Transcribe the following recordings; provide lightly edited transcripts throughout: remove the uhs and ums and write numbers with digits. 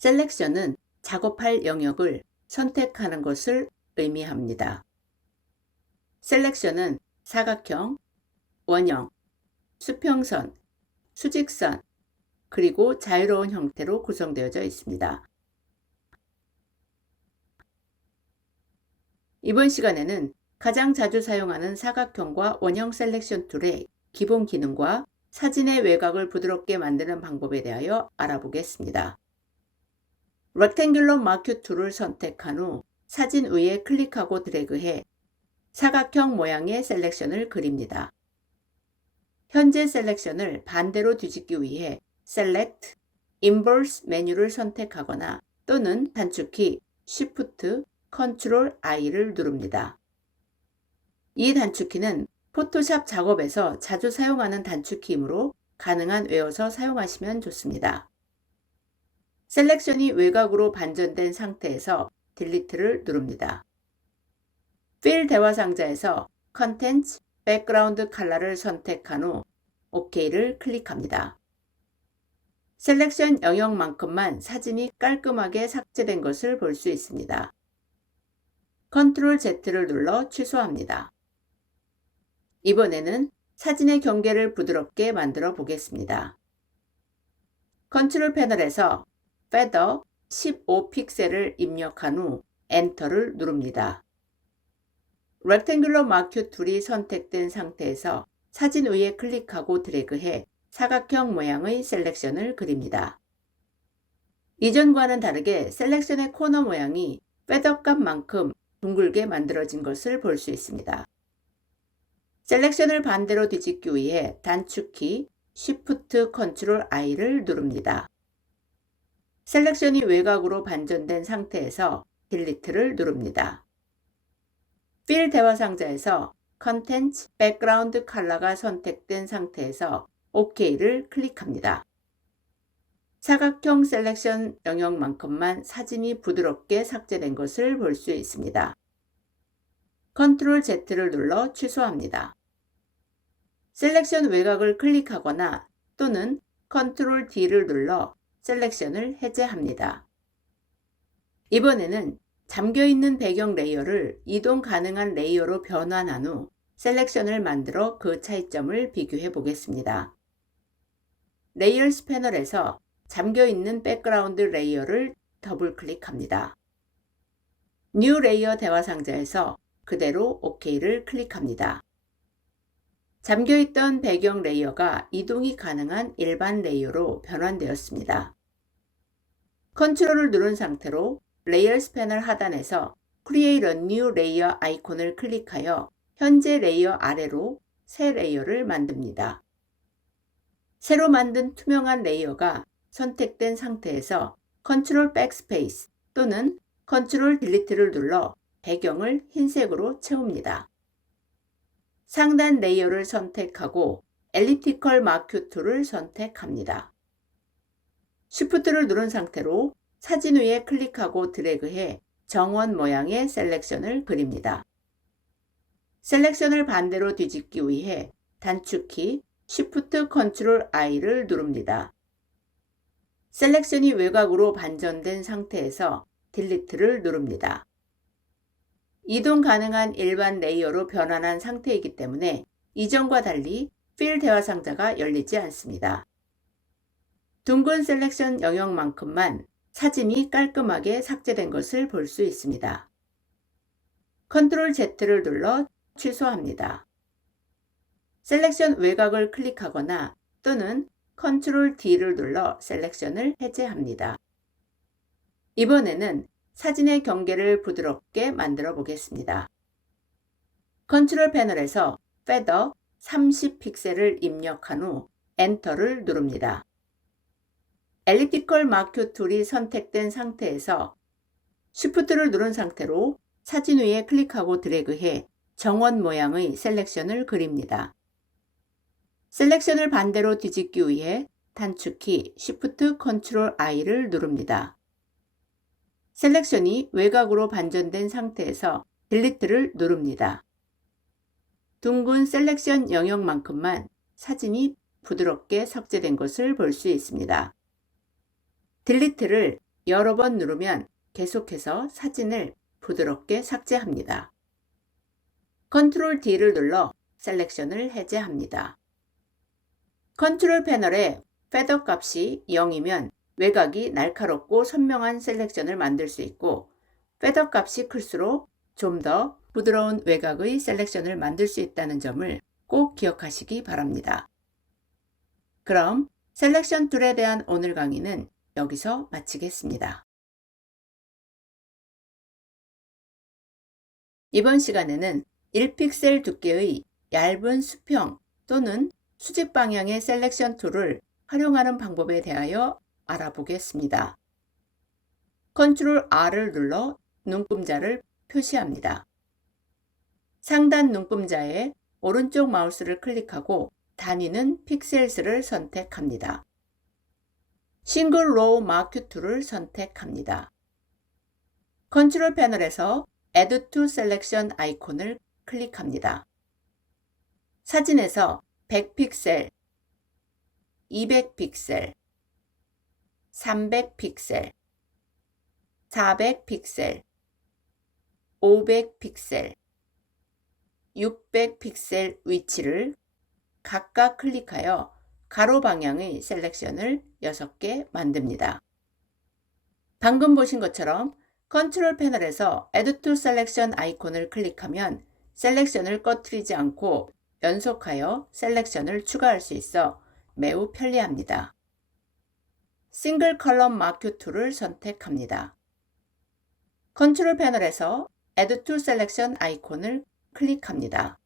셀렉션은 작업할 영역을 선택하는 것을 의미합니다. 셀렉션은 사각형, 원형, 수평선, 수직선, 그리고 자유로운 형태로 구성되어져 있습니다. 이번 시간에는 가장 자주 사용하는 사각형과 원형 셀렉션 툴의 기본 기능과 사진의 외곽을 부드럽게 만드는 방법에 대하여 알아보겠습니다. Rectangular Marquee 툴을 선택한 후 사진 위에 클릭하고 드래그해 사각형 모양의 셀렉션을 그립니다. 현재 셀렉션을 반대로 뒤집기 위해 Select, Inverse 메뉴를 선택하거나 또는 단축키 Shift, Ctrl I를 누릅니다. 이 단축키는 포토샵 작업에서 자주 사용하는 단축키이므로 가능한 외워서 사용하시면 좋습니다. 셀렉션이 외곽으로 반전된 상태에서 딜리트를 누릅니다. 필 대화 상자에서 Contents, Background Color를 선택한 후 OK를 클릭합니다. 셀렉션 영역만큼만 사진이 깔끔하게 삭제된 것을 볼 수 있습니다. Ctrl Z를 눌러 취소합니다. 이번에는 사진의 경계를 부드럽게 만들어 보겠습니다. 컨트롤 패널에서 Feather 15픽셀을 입력한 후 엔터를 누릅니다. Rectangular Marquee 툴이 선택된 상태에서 사진 위에 클릭하고 드래그해 사각형 모양의 셀렉션을 그립니다. 이전과는 다르게 셀렉션의 코너 모양이 Feather 값만큼 둥글게 만들어진 것을 볼 수 있습니다. 셀렉션을 반대로 뒤집기 위해 단축키 Shift Ctrl I를 누릅니다. 셀렉션이 외곽으로 반전된 상태에서 딜리트를 누릅니다. 필 대화 상자에서 Contents, Background Color가 선택된 상태에서 OK를 클릭합니다. 사각형 셀렉션 영역만큼만 사진이 부드럽게 삭제된 것을 볼 수 있습니다. Ctrl Z를 눌러 취소합니다. 셀렉션 외곽을 클릭하거나 또는 Ctrl D를 눌러 셀렉션을 해제합니다. 이번에는 잠겨있는 배경 레이어를 이동 가능한 레이어로 변환한 후 셀렉션을 만들어 그 차이점을 비교해 보겠습니다. 레이어스 패널에서 잠겨있는 백그라운드 레이어를 더블 클릭합니다. New Layer 대화 상자에서 그대로 OK를 클릭합니다. 잠겨있던 배경 레이어가 이동이 가능한 일반 레이어로 변환되었습니다. 컨트롤을 누른 상태로 레이어스 패널 하단에서 Create a New Layer 아이콘을 클릭하여 현재 레이어 아래로 새 레이어를 만듭니다. 새로 만든 투명한 레이어가 선택된 상태에서 Ctrl Backspace 또는 Ctrl Delete를 눌러 배경을 흰색으로 채웁니다. 상단 레이어를 선택하고 Elliptical Marquee 툴을 선택합니다. Shift를 누른 상태로 사진 위에 클릭하고 드래그해 정원 모양의 셀렉션을 그립니다. 셀렉션을 반대로 뒤집기 위해 단축키 Shift Ctrl I를 누릅니다. 셀렉션이 외곽으로 반전된 상태에서 딜리트를 누릅니다. 이동 가능한 일반 레이어로 변환한 상태이기 때문에 이전과 달리 필 대화 상자가 열리지 않습니다. 둥근 셀렉션 영역만큼만 사진이 깔끔하게 삭제된 것을 볼 수 있습니다. Ctrl Z를 눌러 취소합니다. 셀렉션 외곽을 클릭하거나 또는 Ctrl D를 눌러 셀렉션을 해제합니다. 이번에는 사진의 경계를 부드럽게 만들어 보겠습니다. 컨트롤 패널에서 Feather 30픽셀을 입력한 후 엔터를 누릅니다. Elliptical Marquee 툴이 선택된 상태에서 Shift를 누른 상태로 사진 위에 클릭하고 드래그해 정원 모양의 셀렉션을 그립니다. 셀렉션을 반대로 뒤집기 위해 단축키 Shift Ctrl I를 누릅니다. 셀렉션이 외곽으로 반전된 상태에서 딜리트를 누릅니다. 둥근 셀렉션 영역만큼만 사진이 부드럽게 삭제된 것을 볼 수 있습니다. 딜리트를 여러 번 누르면 계속해서 사진을 부드럽게 삭제합니다. 컨트롤 D를 눌러 셀렉션을 해제합니다. 컨트롤 패널에 페더 값이 0이면 외곽이 날카롭고 선명한 셀렉션을 만들 수 있고, 페더 값이 클수록 좀 더 부드러운 외곽의 셀렉션을 만들 수 있다는 점을 꼭 기억하시기 바랍니다. 그럼 셀렉션 툴에 대한 오늘 강의는 여기서 마치겠습니다. 이번 시간에는 1픽셀 두께의 얇은 수평 또는 수직 방향의 셀렉션 툴을 활용하는 방법에 대하여 알아보겠습니다. 컨트롤 R을 눌러 눈금자를 표시합니다. 상단 눈금자에 오른쪽 마우스를 클릭하고 단위는 픽셀스를 선택합니다. 싱글 로우 마크 툴을 선택합니다. 컨트롤 패널에서 Add to Selection 아이콘을 클릭합니다. 사진에서 100픽셀, 200픽셀, 300픽셀, 400픽셀, 500픽셀, 600픽셀 위치를 각각 클릭하여 가로 방향의 셀렉션을 6개 만듭니다. 방금 보신 것처럼 컨트롤 패널에서 Add to Selection 아이콘을 클릭하면 셀렉션을 꺼트리지 않고 연속하여 셀렉션을 추가할 수 있어 매우 편리합니다. 싱글 컬럼 마크 툴을 선택합니다. 컨트롤 패널에서 Add to Selection 아이콘을 클릭합니다.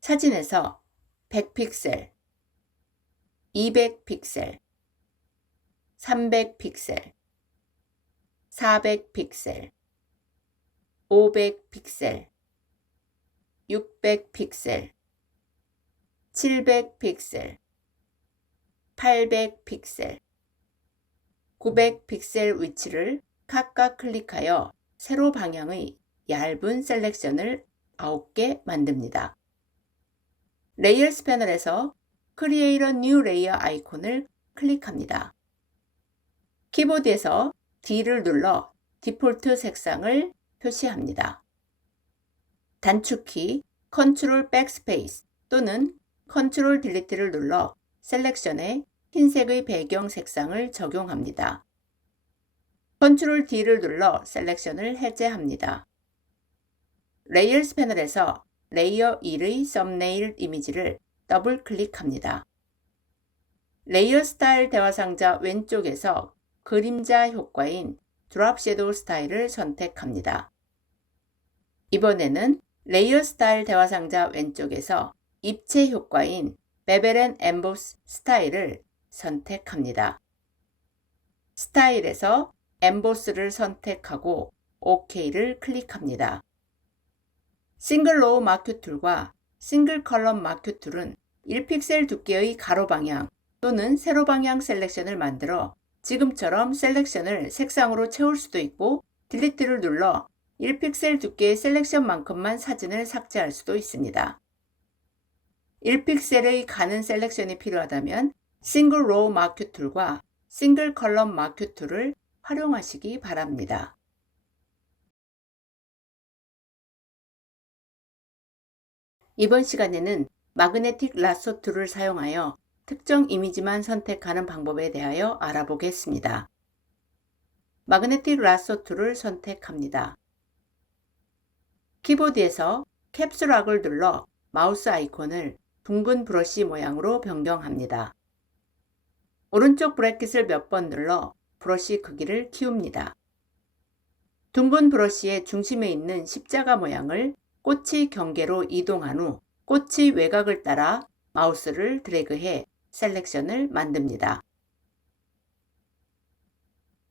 사진에서 100픽셀, 200픽셀, 300픽셀, 400픽셀, 500픽셀, 600픽셀, 700픽셀, 800픽셀, 900픽셀 위치를 각각 클릭하여 세로 방향의 얇은 셀렉션을 9개 만듭니다. 레이어스 패널에서 Create a New Layer 아이콘을 클릭합니다. 키보드에서 D를 눌러 디폴트 색상을 표시합니다. 단축키 Ctrl Backspace 또는 Ctrl Delete를 눌러 셀렉션에 흰색의 배경 색상을 적용합니다. Ctrl D를 눌러 셀렉션을 해제합니다. 레이어스 패널에서 레이어 1의 썸네일 이미지를 더블 클릭합니다. 레이어 스타일 대화상자 왼쪽에서 그림자 효과인 드롭 섀도우 스타일을 선택합니다. 이번에는 레이어 스타일 대화상자 왼쪽에서 입체 효과인 베벨 앤 엠보스 스타일을 선택합니다. 스타일에서 엠보스를 선택하고 OK를 클릭합니다. 싱글 로우 마크 툴과 싱글 컬럼 마크 툴은 1픽셀 두께의 가로 방향 또는 세로 방향 셀렉션을 만들어 지금처럼 셀렉션을 색상으로 채울 수도 있고, 딜리트를 눌러 1픽셀 두께의 셀렉션만큼만 사진을 삭제할 수도 있습니다. 1픽셀의 가는 셀렉션이 필요하다면 싱글 로우 마크 툴과 싱글 컬럼 마크 툴을 활용하시기 바랍니다. 이번 시간에는 마그네틱 라소 툴을 사용하여 특정 이미지만 선택하는 방법에 대하여 알아보겠습니다. 마그네틱 라소 툴을 선택합니다. 키보드에서 캡슐락을 눌러 마우스 아이콘을 둥근 브러쉬 모양으로 변경합니다. 오른쪽 브래킷을 몇 번 눌러 브러쉬 크기를 키웁니다. 둥근 브러쉬의 중심에 있는 십자가 모양을 꽃의 경계로 이동한 후 꽃의 외곽을 따라 마우스를 드래그해 셀렉션을 만듭니다.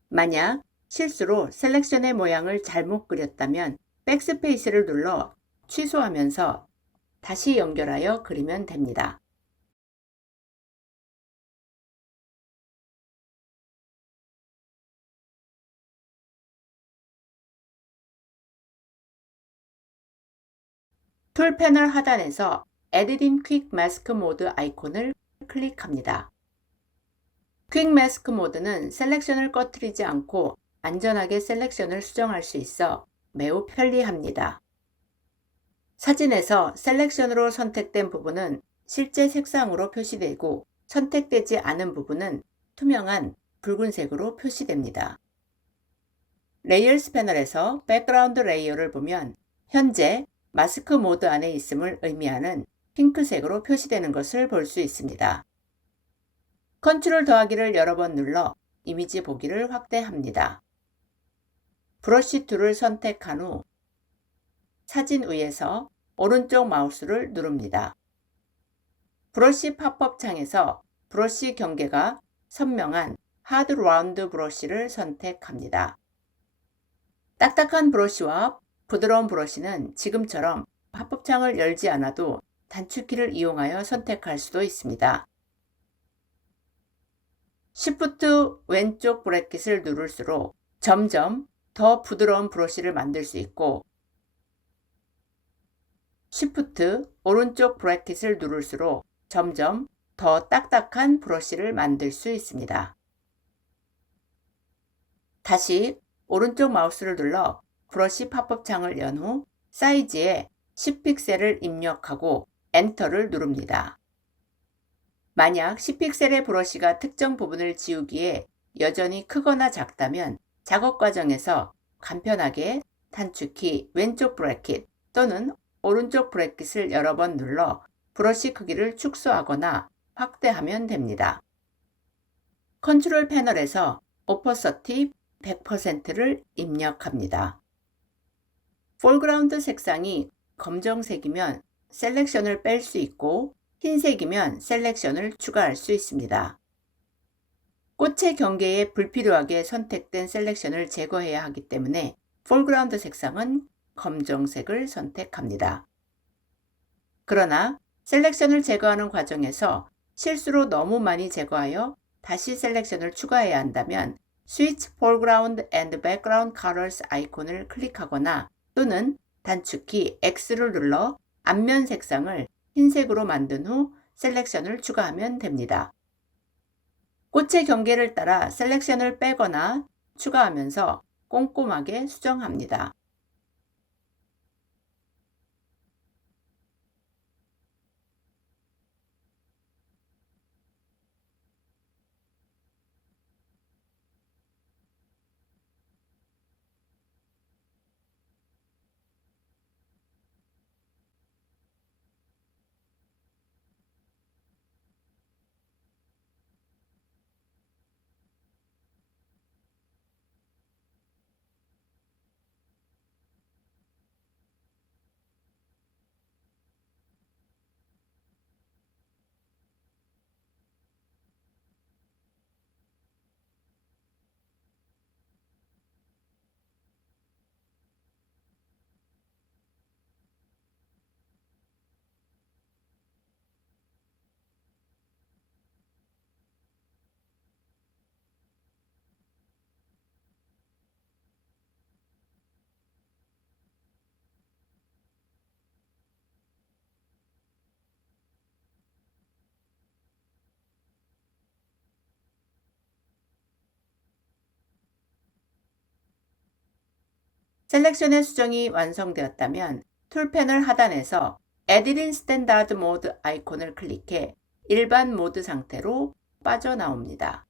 만약 실수로 셀렉션의 모양을 잘못 그렸다면 백스페이스를 눌러 취소하면서 다시 연결하여 그리면 됩니다. 툴 패널 하단에서 Edit in Quick Mask Mode 아이콘을 클릭합니다. 퀵 마스크 모드는 셀렉션을 꺼트리지 않고 안전하게 셀렉션을 수정할 수 있어 매우 편리합니다. 사진에서 셀렉션으로 선택된 부분은 실제 색상으로 표시되고 선택되지 않은 부분은 투명한 붉은색으로 표시됩니다. 레이어스 패널에서 백그라운드 레이어를 보면 현재 마스크 모드 안에 있음을 의미하는 핑크색으로 표시되는 것을 볼 수 있습니다. 컨트롤 더하기를 여러 번 눌러 이미지 보기를 확대합니다. 브러쉬 툴을 선택한 후 사진 위에서 오른쪽 마우스를 누릅니다. 브러쉬 팝업 창에서 브러쉬 경계가 선명한 하드 라운드 브러쉬를 선택합니다. 딱딱한 브러쉬와 부드러운 브러쉬는 지금처럼 팝업 창을 열지 않아도 단축키를 이용하여 선택할 수도 있습니다. Shift 왼쪽 브래킷을 누를수록 점점 더 부드러운 브러쉬를 만들 수 있고 Shift 오른쪽 브래킷을 누를수록 점점 더 딱딱한 브러쉬를 만들 수 있습니다. 다시 오른쪽 마우스를 눌러 브러쉬 팝업 창을 연 후 사이즈에 10픽셀을 입력하고 엔터를 누릅니다. 만약 10픽셀의 브러쉬가 특정 부분을 지우기에 여전히 크거나 작다면 작업 과정에서 간편하게 단축키 왼쪽 브래킷 또는 오른쪽 브래킷을 여러 번 눌러 브러쉬 크기를 축소하거나 확대하면 됩니다. 컨트롤 패널에서 오퍼서티 100%를 입력합니다. 폴그라운드 색상이 검정색이면 셀렉션을 뺄 수 있고 흰색이면 셀렉션을 추가할 수 있습니다. 꽃의 경계에 불필요하게 선택된 셀렉션을 제거해야 하기 때문에 폴그라운드 색상은 검정색을 선택합니다. 그러나 셀렉션을 제거하는 과정에서 실수로 너무 많이 제거하여 다시 셀렉션을 추가해야 한다면 Switch Foreground and Background Colors 아이콘을 클릭하거나 또는 단축키 X를 눌러 앞면 색상을 흰색으로 만든 후 셀렉션을 추가하면 됩니다. 꽃의 경계를 따라 셀렉션을 빼거나 추가하면서 꼼꼼하게 수정합니다. 셀렉션의 수정이 완성되었다면 툴 패널 하단에서 Edit in Standard Mode 아이콘을 클릭해 일반 모드 상태로 빠져나옵니다.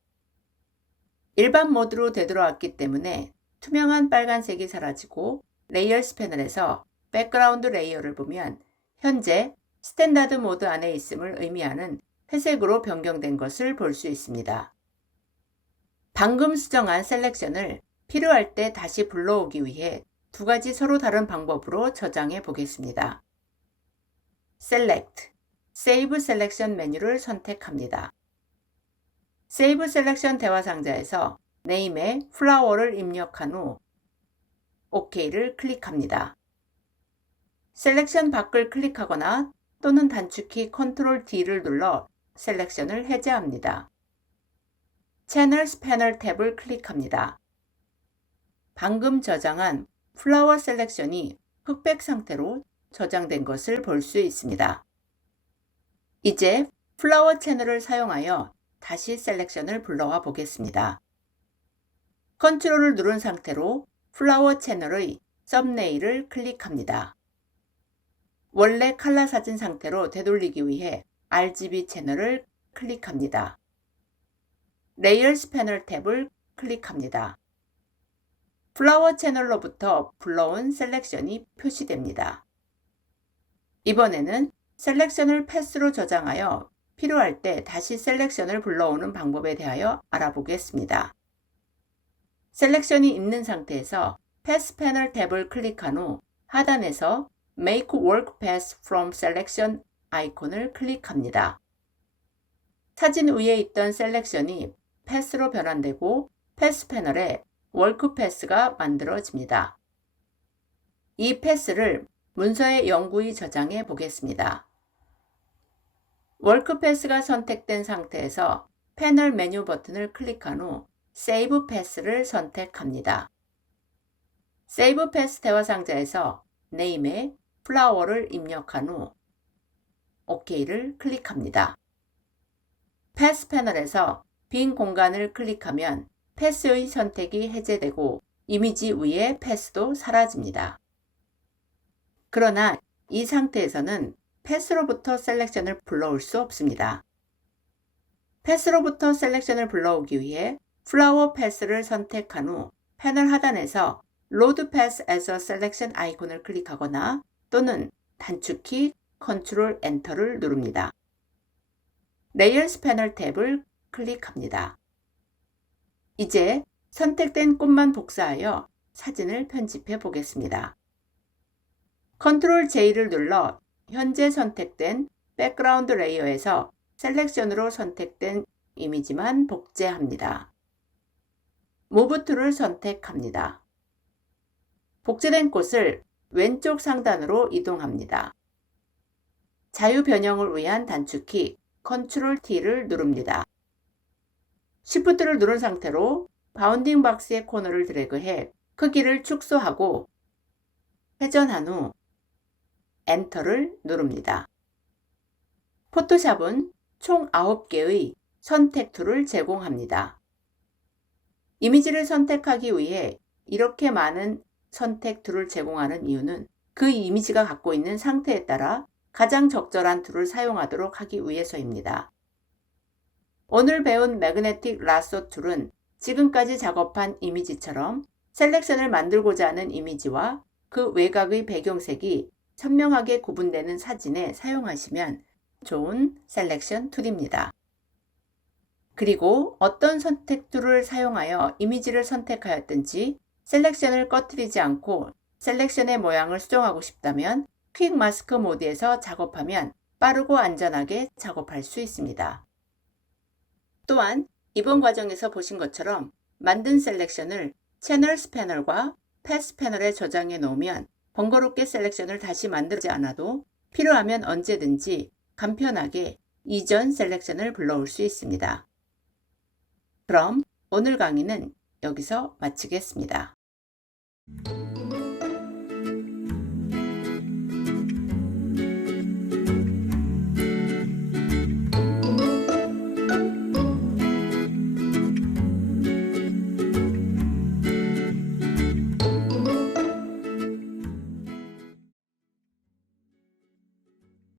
일반 모드로 되돌아왔기 때문에 투명한 빨간색이 사라지고 레이어스 패널에서 백그라운드 레이어를 보면 현재 스탠다드 모드 안에 있음을 의미하는 회색으로 변경된 것을 볼 수 있습니다. 방금 수정한 셀렉션을 필요할 때 다시 불러오기 위해 두 가지 서로 다른 방법으로 저장해 보겠습니다. Select, Save Selection 메뉴를 선택합니다. Save Selection 대화 상자에서 네임에 플라워를 입력한 후 OK를 클릭합니다. 셀렉션 밖을 클릭하거나 또는 단축키 Ctrl D를 눌러 셀렉션을 해제합니다. Channels 패널 탭을 클릭합니다. 방금 저장한 플라워 셀렉션이 흑백 상태로 저장된 것을 볼 수 있습니다. 이제 플라워 채널을 사용하여 다시 셀렉션을 불러와 보겠습니다. 컨트롤을 누른 상태로 플라워 채널의 썸네일을 클릭합니다. 원래 칼라 사진 상태로 되돌리기 위해 RGB 채널을 클릭합니다. 레이어스 패널 탭을 클릭합니다. 플라워 채널로부터 불러온 셀렉션이 표시됩니다. 이번에는 셀렉션을 패스로 저장하여 필요할 때 다시 셀렉션을 불러오는 방법에 대하여 알아보겠습니다. 셀렉션이 있는 상태에서 패스 패널 탭을 클릭한 후 하단에서 Make Work Path from Selection 아이콘을 클릭합니다. 사진 위에 있던 셀렉션이 패스로 변환되고 패스 패널에 워크 패스가 만들어집니다. 이 패스를 문서에 영구히 저장해 보겠습니다. 워크 패스가 선택된 상태에서 패널 메뉴 버튼을 클릭한 후 Save Pass를 선택합니다. Save Pass 대화 상자에서 네임에 플라워를 입력한 후 OK를 클릭합니다. 패스 패널에서 빈 공간을 클릭하면 패스의 선택이 해제되고 이미지 위에 패스도 사라집니다. 그러나 이 상태에서는 패스로부터 셀렉션을 불러올 수 없습니다. 패스로부터 셀렉션을 불러오기 위해 플라워 패스를 선택한 후 패널 하단에서 Load Path as a Selection 아이콘을 클릭하거나 또는 단축키 Ctrl Enter를 누릅니다. 레이어스 패널 탭을 클릭합니다. 이제 선택된 꽃만 복사하여 사진을 편집해 보겠습니다. Ctrl J를 눌러 현재 선택된 백그라운드 레이어에서 셀렉션으로 선택된 이미지만 복제합니다. Move 툴을 선택합니다. 복제된 꽃을 왼쪽 상단으로 이동합니다. 자유 변형을 위한 단축키 Ctrl T를 누릅니다. Shift를 누른 상태로 바운딩 박스의 코너를 드래그해 크기를 축소하고 회전한 후 엔터를 누릅니다. 포토샵은 총 9개의 선택 툴을 제공합니다. 이미지를 선택하기 위해 이렇게 많은 선택 툴을 제공하는 이유는 그 이미지가 갖고 있는 상태에 따라 가장 적절한 툴을 사용하도록 하기 위해서입니다. 오늘 배운 매그네틱 라소 툴은 지금까지 작업한 이미지처럼 셀렉션을 만들고자 하는 이미지와 그 외곽의 배경색이 선명하게 구분되는 사진에 사용하시면 좋은 셀렉션 툴입니다. 그리고 어떤 선택 툴을 사용하여 이미지를 선택하였든지 셀렉션을 꺼트리지 않고 셀렉션의 모양을 수정하고 싶다면 퀵 마스크 모드에서 작업하면 빠르고 안전하게 작업할 수 있습니다. 또한 이번 과정에서 보신 것처럼 만든 셀렉션을 채널스 패널과 패스 패널에 저장해 놓으면 번거롭게 셀렉션을 다시 만들지 않아도 필요하면 언제든지 간편하게 이전 셀렉션을 불러올 수 있습니다. 그럼 오늘 강의는 여기서 마치겠습니다.